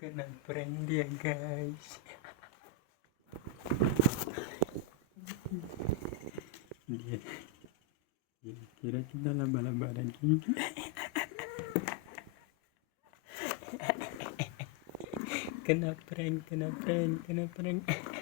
Kena prank dia guys. Dia kira kita laba-laba lagi. Kena prank.